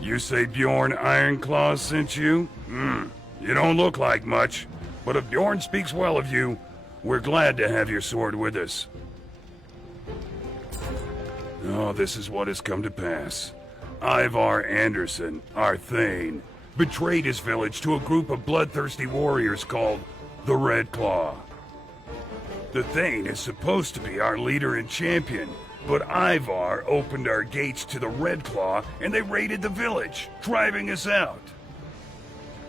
You say Bjorn Ironclaw sent you? You don't look like much, but if Bjorn speaks well of you, we're glad to have your sword with us. Oh, this is what has come to pass. Ivar Anderssen, our Thane, betrayed his village to a group of bloodthirsty warriors called the Red Claw. The Thane is supposed to be our leader and champion, but Ivar opened our gates to the Red Claw and they raided the village, driving us out.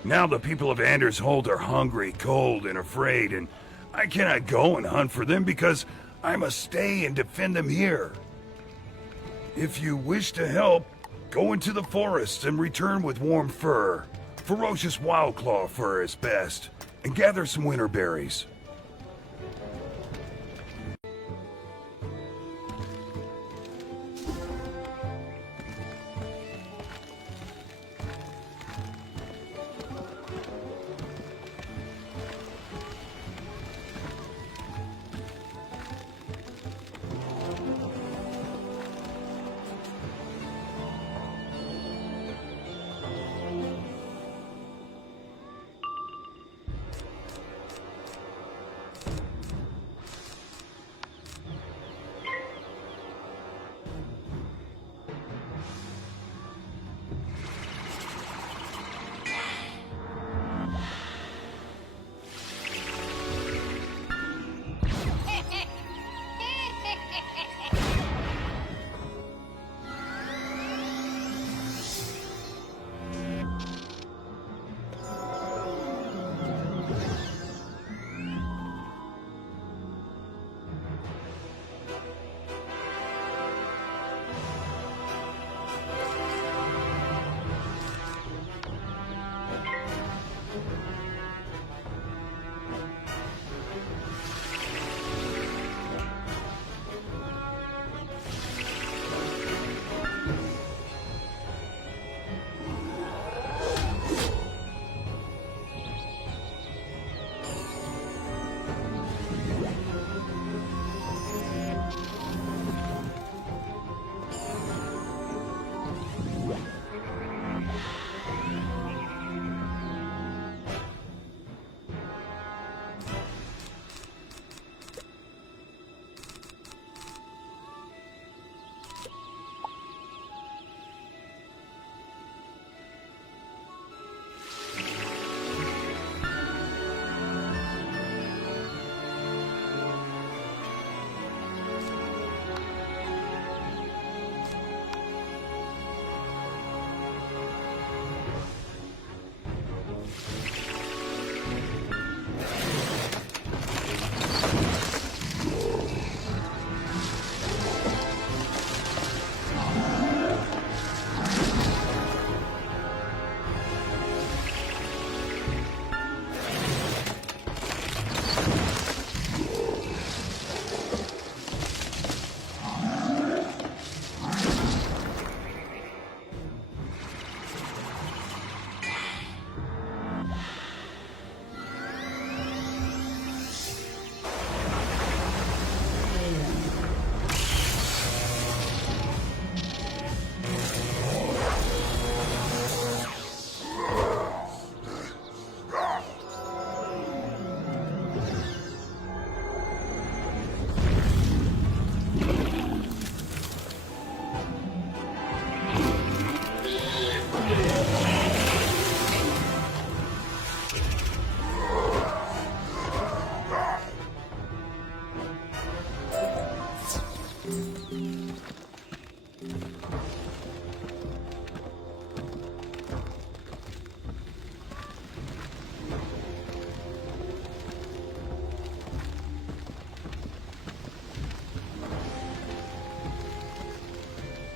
Now the people of Andersholt are hungry, cold, and afraid, and I cannot go and hunt for them because I must stay and defend them here. If you wish to help, go into the forests and return with warm fur. Ferocious wildclaw fur is best, and gather some winter berries.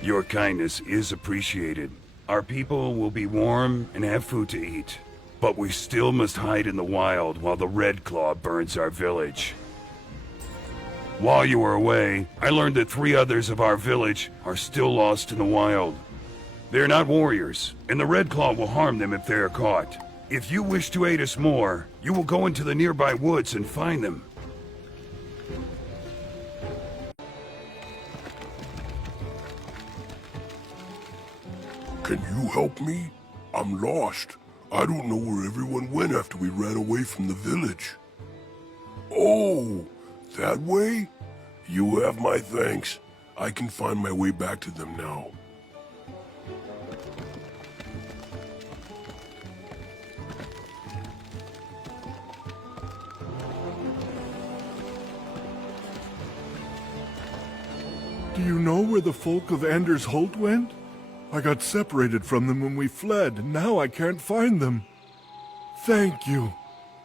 Your kindness is appreciated. Our people will be warm and have food to eat. But we still must hide in the wild while the Red Claw burns our village. While you were away, I learned that 3 others of our village are still lost in the wild. They're not warriors, and the Red Claw will harm them if they are caught. If you wish to aid us more, you will go into the nearby woods and find them. Can you help me? I'm lost. I don't know where everyone went after we ran away from the village. Oh, that way? You have my thanks. I can find my way back to them now. Do you know where the folk of Anders Holt went? I got separated from them when we fled, and now I can't find them. Thank you.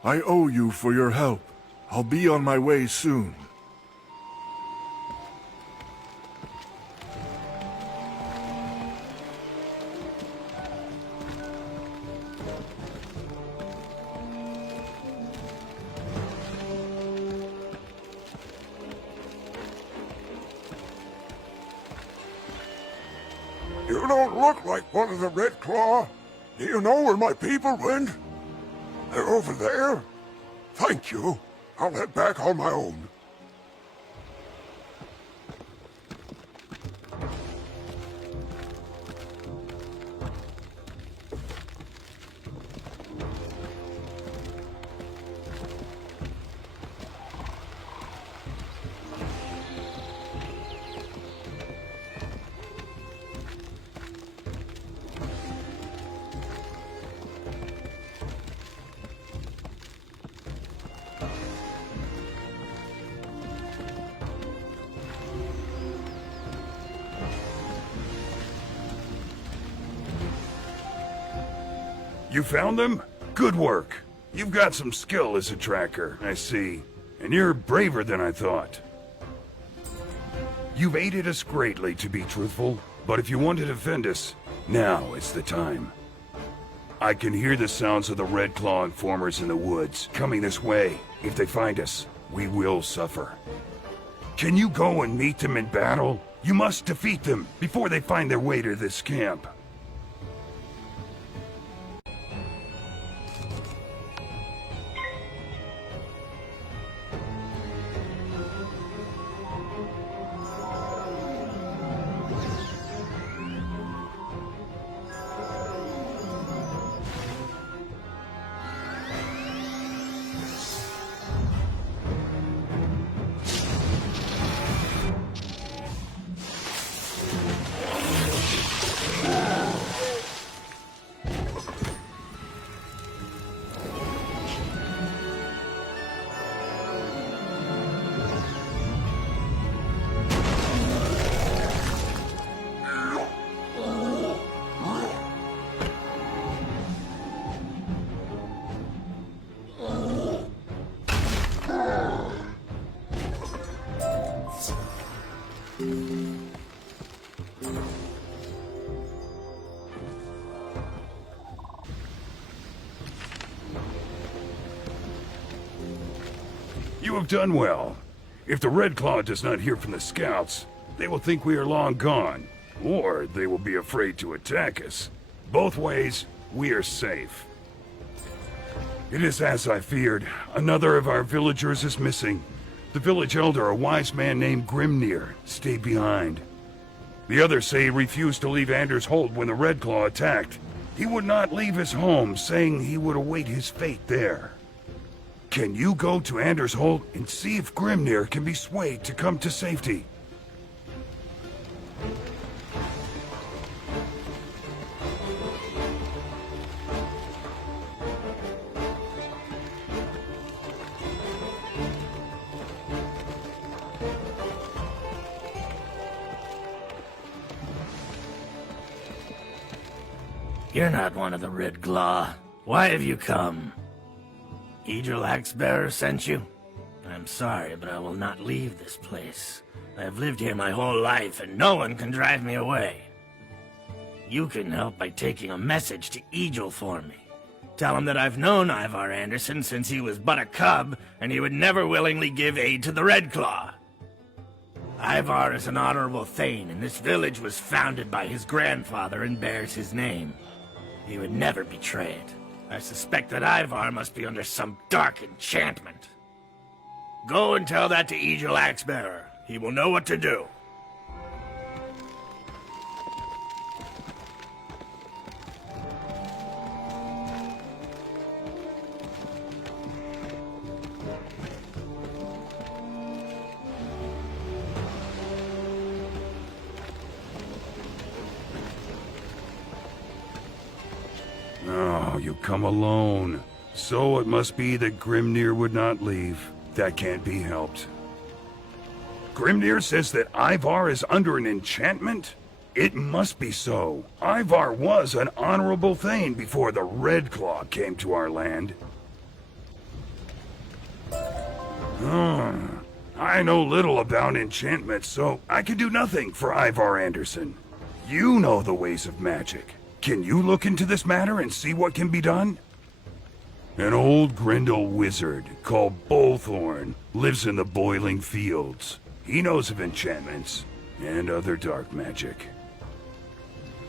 I owe you for your help. I'll be on my way soon. You don't look like one of the Red Claw. Do you know where my people went? They're over there. Thank you. I'll head back on my own. You found them? Good work. You've got some skill as a tracker, I see. And you're braver than I thought. You've aided us greatly, to be truthful. But if you want to defend us, now is the time. I can hear the sounds of the Red Claw informers in the woods, coming this way. If they find us, we will suffer. Can you go and meet them in battle? You must defeat them before they find their way to this camp. You have done well. If the Red Claw does not hear from the scouts, they will think we are long gone, or they will be afraid to attack us. Both ways, we are safe. It is as I feared. Another of our villagers is missing. The village elder, a wise man named Grimnir, stayed behind. The others say he refused to leave Anders Holt when the Red Claw attacked. He would not leave his home, saying he would await his fate there. Can you go to Anders Holt and see if Grimnir can be swayed to come to safety? You're not one of the Red Claw. Why have you come? Egil Axebearer sent you? I'm sorry, but I will not leave this place. I have lived here my whole life, and no one can drive me away. You can help by taking a message to Egil for me. Tell him that I've known Ivar Anderssen since he was but a cub, and he would never willingly give aid to the Red Claw. Ivar is an honorable Thane, and this village was founded by his grandfather and bears his name. He would never betray it. I suspect that Ivar must be under some dark enchantment. Go and tell that to Egil Axebearer. He will know what to do. you come alone. So it must be that Grimnir would not leave. That can't be helped. Grimnir says that Ivar is under an enchantment? It must be so. Ivar was an honorable Thane before the Red Claw came to our land. I know little about enchantments, so I can do nothing for Ivar Anderssen. You know the ways of magic. Can you look into this matter and see what can be done? An old Grendel wizard called Bolthorn lives in the Boiling Fields. He knows of enchantments and other dark magic.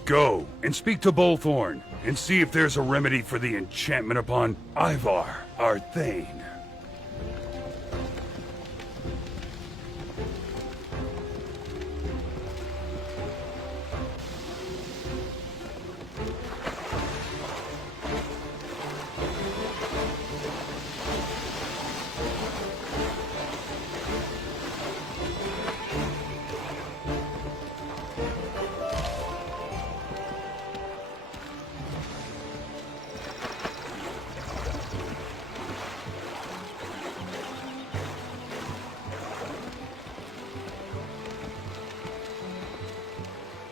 Go and speak to Bolthorn and see if there's a remedy for the enchantment upon Ivar, our Thane.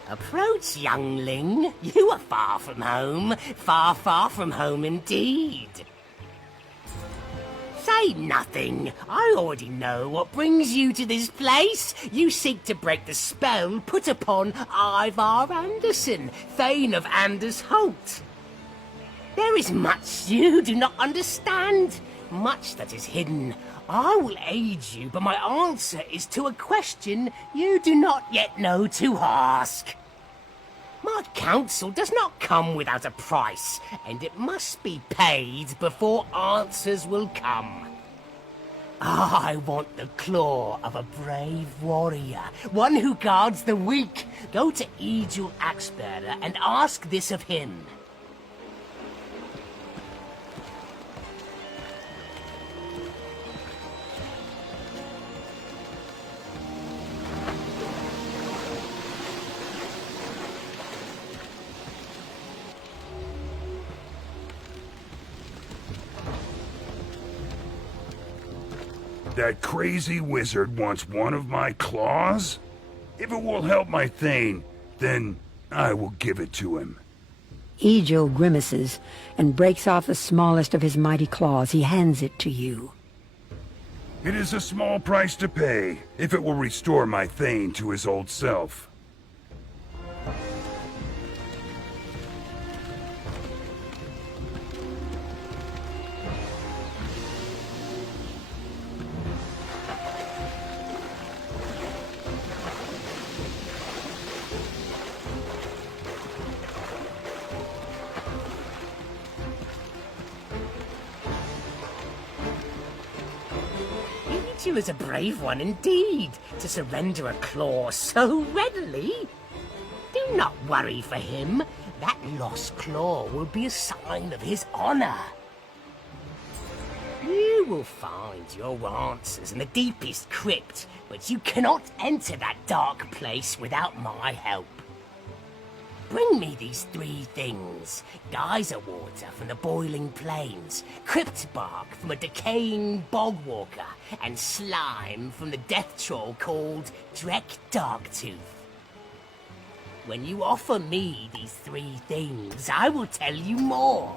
Approach, youngling. You are far from home. Far, far from home indeed. Say nothing. I already know what brings you to this place. You seek to break the spell put upon Ivar Anderssen, Thane of Andersholt. There is much you do not understand, much that is hidden. I will aid you, but my answer is to a question you do not yet know to ask. My counsel does not come without a price, and it must be paid before answers will come. I want the claw of a brave warrior, one who guards the weak. Go to Egil Axbearer and ask this of him. That crazy wizard wants one of my claws? If it will help my Thane, then I will give it to him. Egil grimaces and breaks off the smallest of his mighty claws. He hands it to you. It is a small price to pay, if it will restore my Thane to his old self. Egil is a brave one indeed, to surrender a claw so readily. Do not worry for him. That lost claw will be a sign of his honor. You will find your answers in the deepest crypt, but you cannot enter that dark place without my help. Bring me these three things: geyser water from the boiling plains, crypt bark from a decaying bog walker, and slime from the death troll called Drek Darktooth. When you offer me these three things, I will tell you more.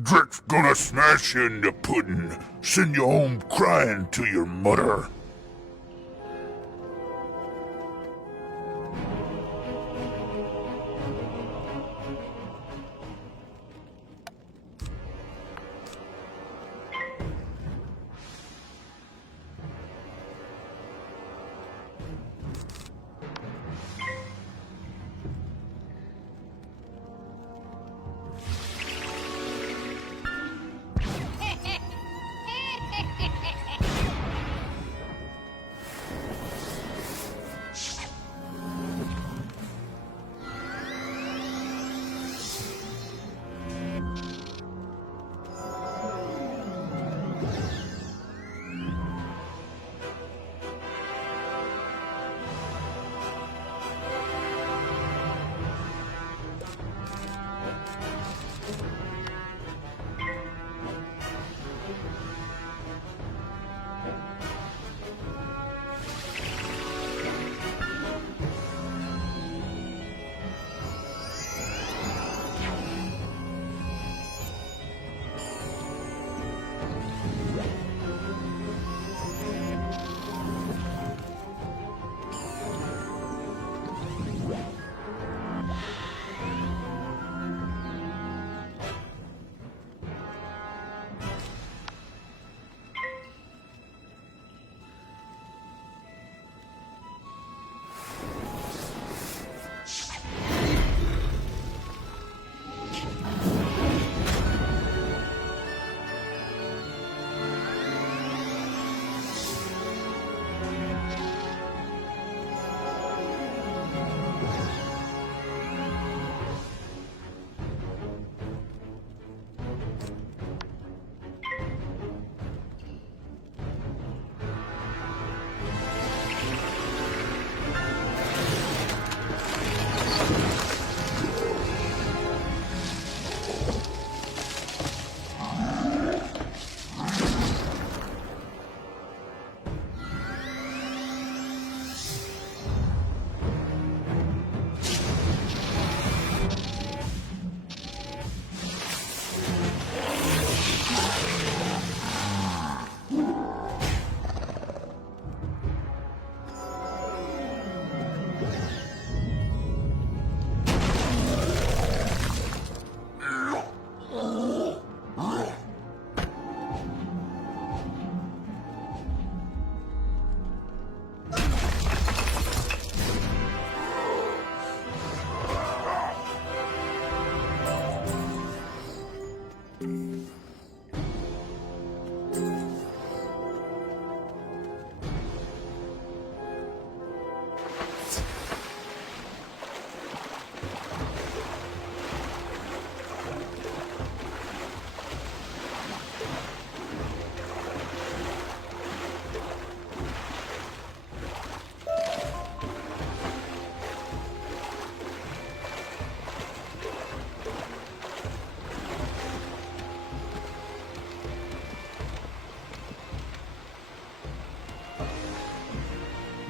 Drick's gonna smash you into pudding, send you home crying to your mother.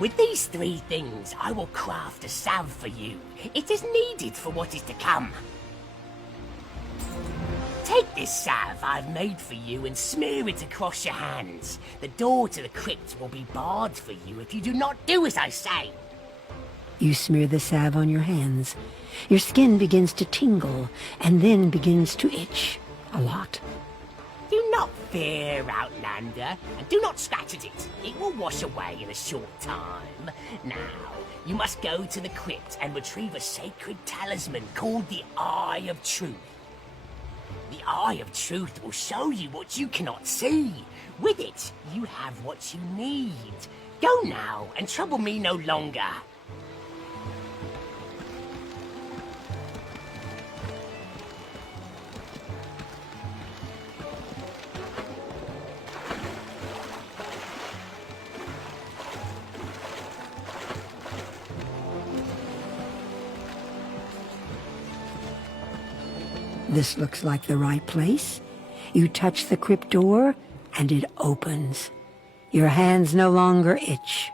With these 3 things, I will craft a salve for you. It is needed for what is to come. Take this salve I've made for you and smear it across your hands. The door to the crypt will be barred for you if you do not do as I say. You smear the salve on your hands. Your skin begins to tingle, and then begins to itch. A lot. Do not fear, Outlander, and do not scratch at it. It will wash away in a short time. Now, you must go to the crypt and retrieve a sacred talisman called the Eye of Truth. The Eye of Truth will show you what you cannot see. With it, you have what you need. Go now, and trouble me no longer. This looks like the right place. You touch the crypt door, and it opens. Your hands no longer itch.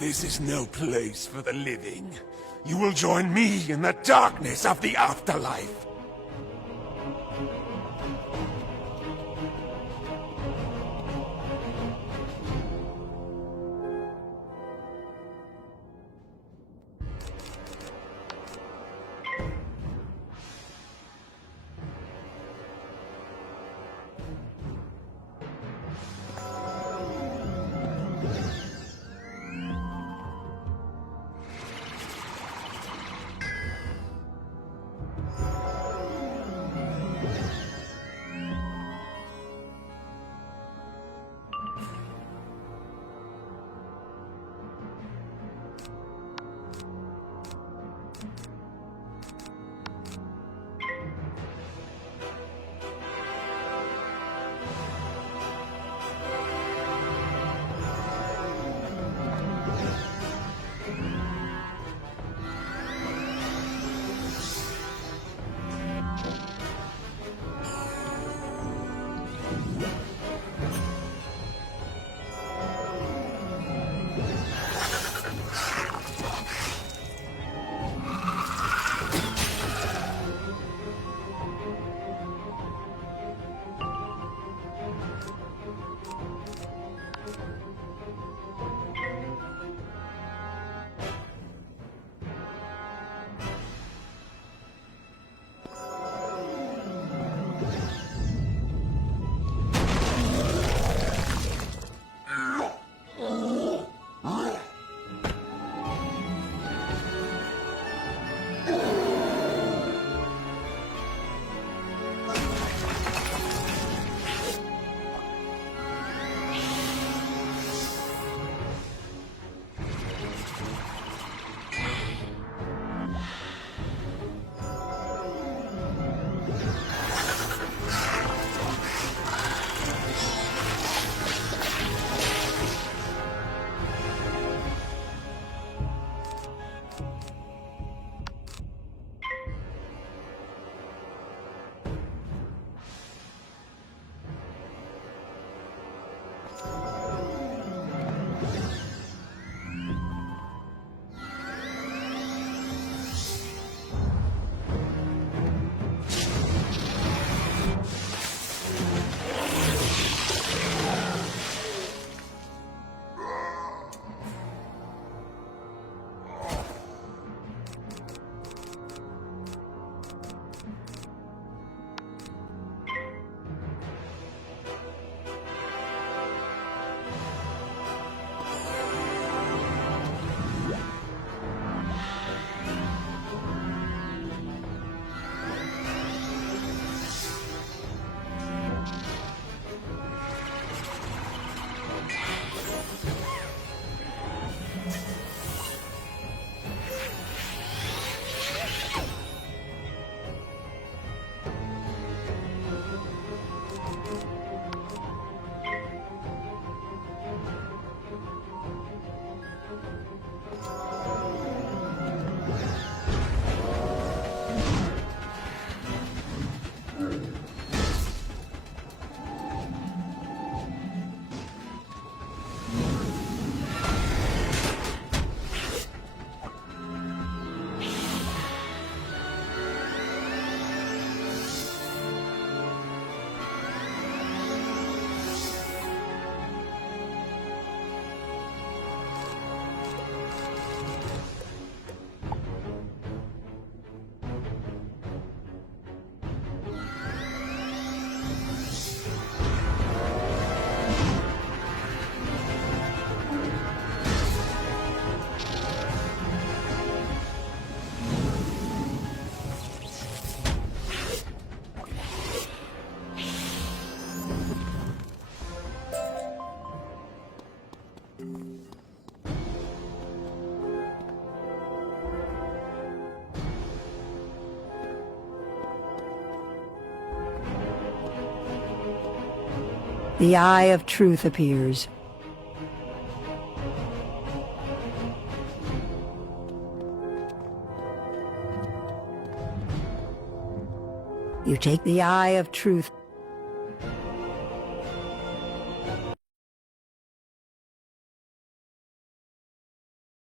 This is no place for the living. You will join me in the darkness of the afterlife. The Eye of Truth appears. You take the Eye of Truth